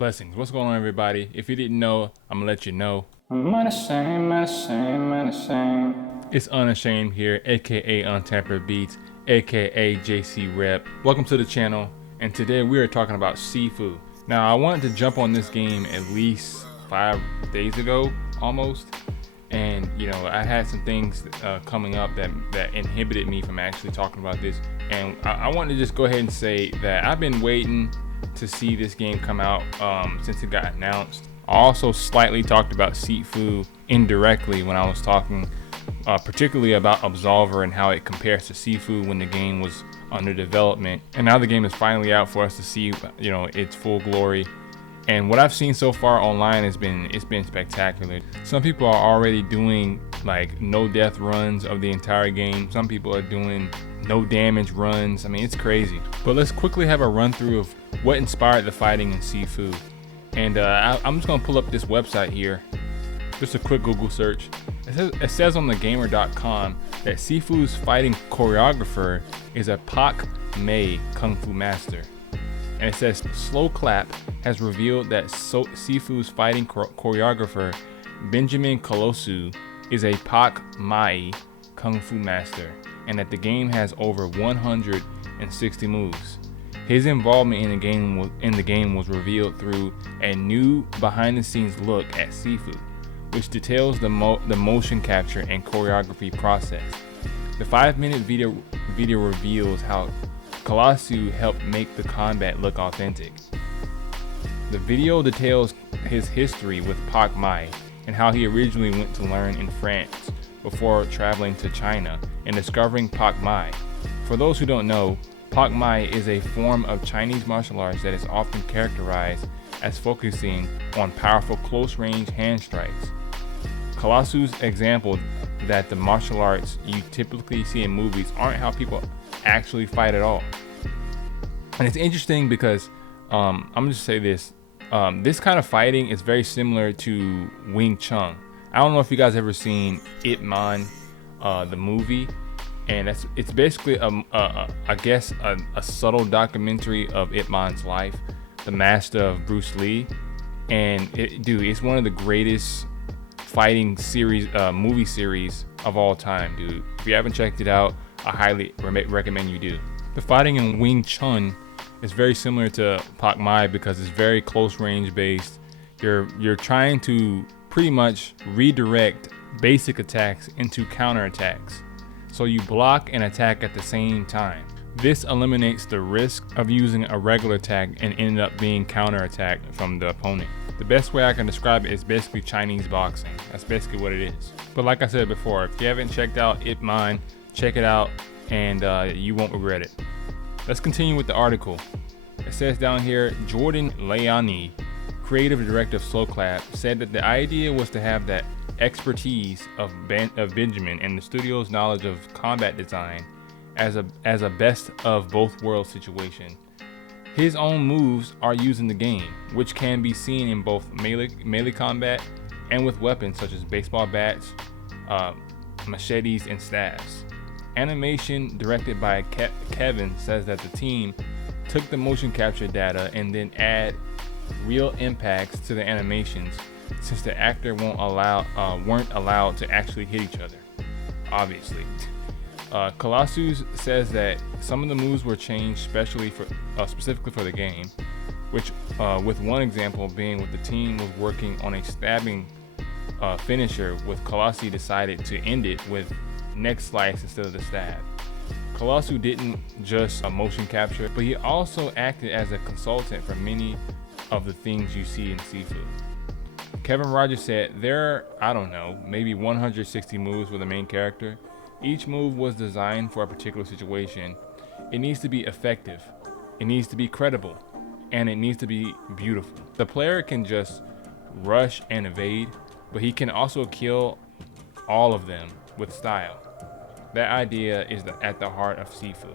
Blessings. What's going on, everybody? If you didn't know, I'm gonna let you know. It's Unashamed here, aka Untampered Beats, aka JC Rep. Welcome to the channel, and today we are talking about Sifu. Now, I wanted to jump on this game at least 5 days ago, almost, and I had some things coming up that inhibited me from actually talking about this. And I wanted to just go ahead and say that I've been waiting to see this game come out since it got announced. I also slightly talked about Sifu indirectly when I was talking particularly about Absolver and how it compares to Sifu when the game was under development. And now the game is finally out for us to see its full glory. And what I've seen so far online it's been spectacular. Some people are already doing like no death runs of the entire game. Some people are doing no damage runs. I mean, it's crazy. But let's quickly have a run through of what inspired the fighting in Sifu. And I'm just gonna pull up this website here. Just a quick Google search. It says on thegamer.com that Sifu's fighting choreographer is a Pak Mai Kung Fu master. And it says slowclap has revealed that Sifu's fighting choreographer Benjamin Colosu is a Pak Mai Kung Fu master, and that the game has over 160 moves. His involvement in the game was revealed through a new behind-the-scenes look at Sifu, which details the motion capture and choreography process. The 5-minute video reveals how Colosu helped make the combat look authentic. The video details his history with Pak Mai and how he originally went to learn in France before traveling to China and discovering Pak Mai. For those who don't know, Pak Mai is a form of Chinese martial arts that is often characterized as focusing on powerful close-range hand strikes. Colosu's example that the martial arts you typically see in movies aren't how people actually fight at all. And it's interesting because I'm gonna just say this. This kind of fighting is very similar to Wing Chun. I don't know if you guys ever seen Ip Man, the movie, and it's basically I guess a subtle documentary of Ip Man's life, the master of Bruce Lee. And it's one of the greatest fighting series, movie series of all time, dude. If you haven't checked it out, I highly recommend you do. The fighting in Wing Chun is very similar to Pak Mai because it's very close range based. You're trying to pretty much redirect basic attacks into counter attacks, so you block and attack at the same time. This eliminates the risk of using a regular attack and ended up being counter attack from the opponent. The best way I can describe it is basically Chinese boxing. That's basically what it is. But like I said before, if you haven't checked out Ip Man, check it out and you won't regret it. Let's continue with the article. It says down here, Jordan Leoni, creative director of slowclap, said that the idea was to have that expertise of Benjamin and the studio's knowledge of combat design as a best of both worlds situation. His own moves are used in the game, which can be seen in both melee combat and with weapons such as baseball bats, machetes, and staffs. Animation directed by Kevin says that the team took the motion capture data and then add real impacts to the animations, since the actor weren't allowed to actually hit each other, obviously. Colosu says that some of the moves were changed specifically for the game, which with one example being when the team was working on a stabbing finisher, with Colosu decided to end it with neck slice instead of the stab. Colosu didn't just motion capture, but he also acted as a consultant for many of the things you see in Sifu. Kevin Rogers said there are, maybe 160 moves with the main character. Each move was designed for a particular situation. It needs to be effective, it needs to be credible, and it needs to be beautiful. The player can just rush and evade, but he can also kill all of them with style. That idea is at the heart of Sifu.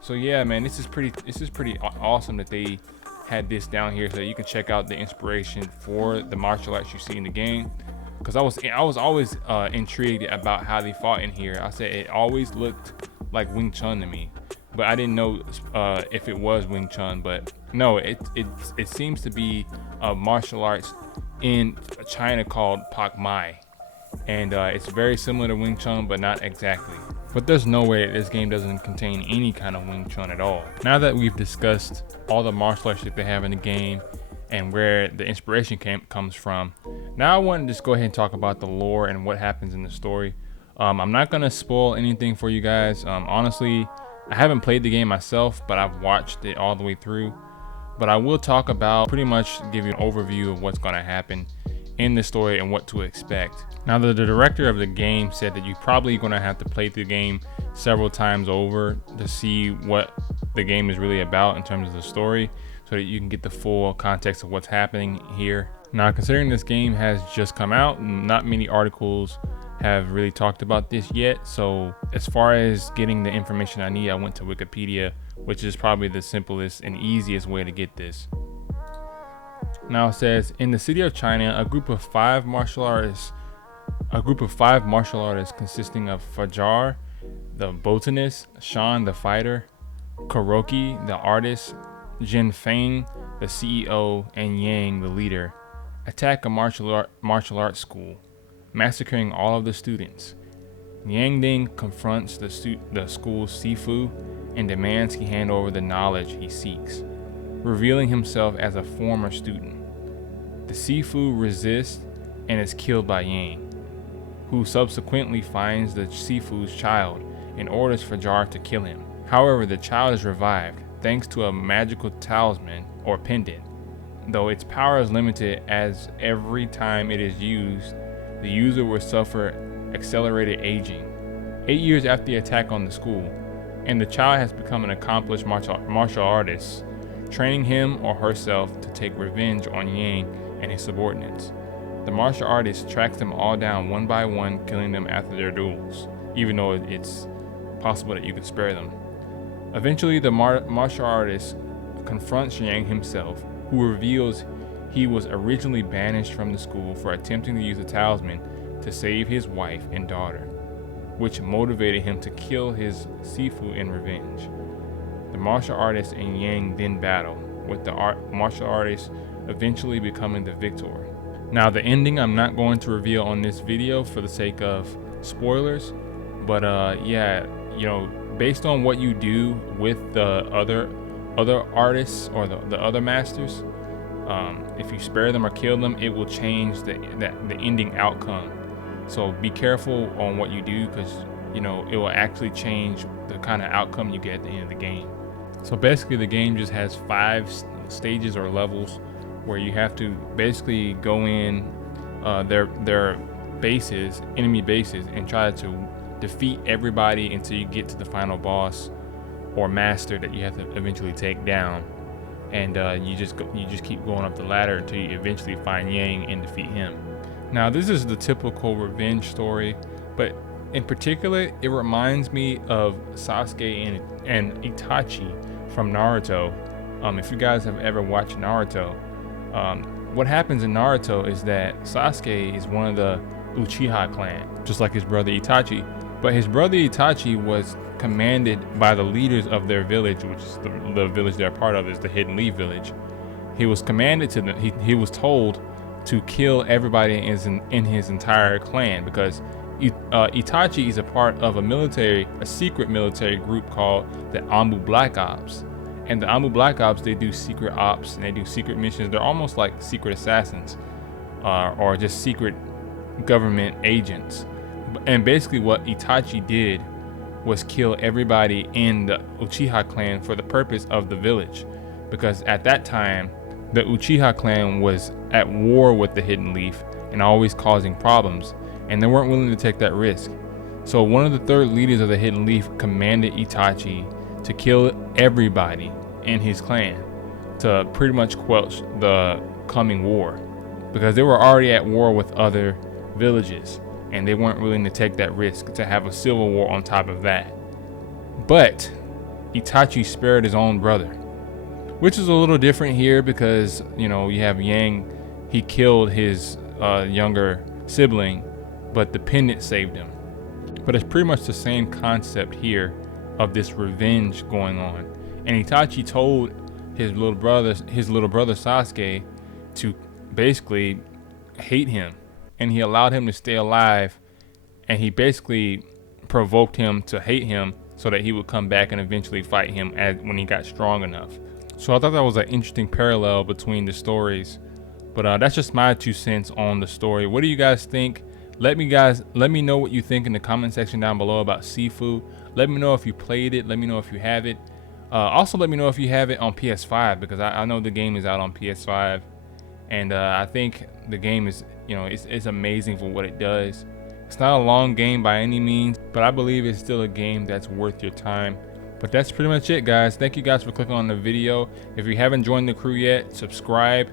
So yeah, man, this is pretty awesome that they had this down here so you can check out the inspiration for the martial arts you see in the game. Because I was always intrigued about how they fought in here. I said it always looked like Wing Chun to me, but I didn't know if it was Wing Chun. But No, it seems to be a martial arts in China called Pak Mai, and it's very similar to Wing Chun, but not exactly. But there's no way that this game doesn't contain any kind of Wing Chun at all. Now that we've discussed all the martial arts that they have in the game and where the inspiration comes from, now I want to just go ahead and talk about the lore and what happens in the story. I'm not gonna spoil anything for you guys. Honestly, I haven't played the game myself, but I've watched it all the way through. But I will talk about, pretty much give you an overview of what's gonna happen in the story and what to expect. Now, the director of the game said that you're probably gonna have to play the game several times over to see what the game is really about in terms of the story, so that you can get the full context of what's happening here. Now, considering this game has just come out, not many articles have really talked about this yet. So as far as getting the information I need, I went to Wikipedia, which is probably the simplest and easiest way to get this. Now it says, in the city of China, a group of five martial artists consisting of Fajar, the botanist, Shan, the fighter, Kuroki, the artist, Jin Feng, the CEO, and Yang, the leader, attack a martial arts school, massacring all of the students. Yang then confronts the school's Sifu and demands he hand over the knowledge he seeks, revealing himself as a former student. The Sifu resists and is killed by Yang, who subsequently finds the Sifu's child and orders Fajar to kill him. However, the child is revived thanks to a magical talisman or pendant, though its power is limited, as every time it is used, the user will suffer accelerated aging. 8 years after the attack on the school, and the child has become an accomplished martial artist, training him or herself to take revenge on Yang and his subordinates. The martial artist tracks them all down one by one, killing them after their duels, even though it's possible that you could spare them. Eventually, the martial artist confronts Yang himself, who reveals he was originally banished from the school for attempting to use a talisman to save his wife and daughter, which motivated him to kill his Sifu in revenge. The martial artist and Yang then battle, with the martial artist eventually becoming the victor. Now, the ending I'm not going to reveal on this video for the sake of spoilers, but yeah, you know, based on what you do with the other artists or the other masters, if you spare them or kill them, it will change the ending outcome. So be careful on what you do, because you know it will actually change the kind of outcome you get at the end of the game. So basically, the game just has 5 stages or levels where you have to basically go in their bases, enemy bases, and try to defeat everybody until you get to the final boss or master that you have to eventually take down. And you just keep going up the ladder until you eventually find Yang and defeat him. Now, this is the typical revenge story, but in particular, it reminds me of Sasuke and Itachi from Naruto. If you guys have ever watched Naruto, what happens in Naruto is that Sasuke is one of the Uchiha clan, just like his brother Itachi. But his brother Itachi was commanded by the leaders of their village, which is the village they're part of, is the Hidden Leaf village. He was commanded to he was told to kill everybody in his entire clan, because Itachi is a part of a secret military group called the Ambu Black Ops. And the Ambu Black Ops, they do secret ops and they do secret missions. They're almost like secret assassins, or just secret government agents. And basically what Itachi did was kill everybody in the Uchiha clan for the purpose of the village, because at that time the Uchiha clan was at war with the Hidden Leaf and always causing problems, and they weren't willing to take that risk. So one of the third leaders of the Hidden Leaf commanded Itachi to kill everybody in his clan to pretty much quench the coming war, because they were already at war with other villages and they weren't willing to take that risk to have a civil war on top of that. But Itachi spared his own brother, which is a little different here, because you know, you have Yang, he killed his younger sibling, but the pendant saved him. But it's pretty much the same concept here of this revenge going on. And Itachi told his little brother Sasuke to basically hate him, and he allowed him to stay alive, and he basically provoked him to hate him so that he would come back and eventually fight him when he got strong enough. So I thought that was an interesting parallel between the stories. But that's just my 2 cents on the story. What do you guys think? Let me know what you think in the comment section down below about Sifu. Let me know if you played it. Let me know if you have it. Also, let me know if you have it on PS5, because I know the game is out on PS5, and I think the game is, it's amazing for what it does. It's not a long game by any means, but I believe it's still a game that's worth your time. But that's pretty much it, guys. Thank you guys for clicking on the video. If you haven't joined the crew yet, subscribe,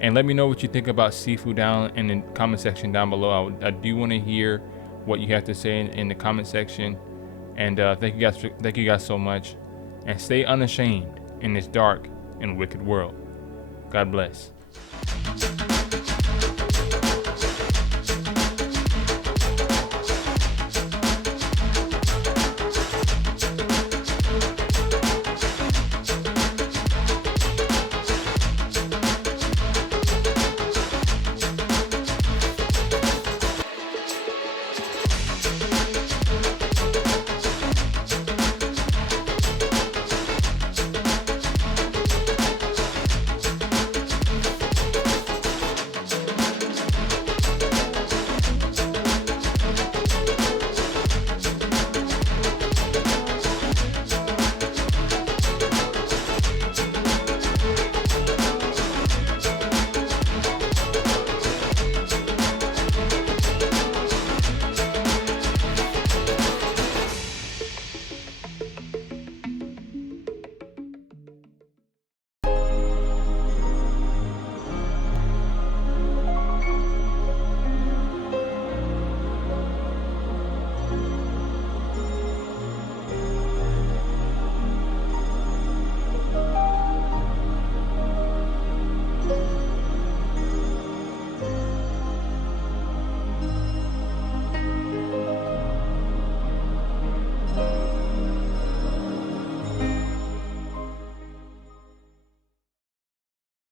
and let me know what you think about Sifu down in the comment section down below. I do want to hear what you have to say in the comment section. And thank you guys so much. And stay unashamed in this dark and wicked world. God bless.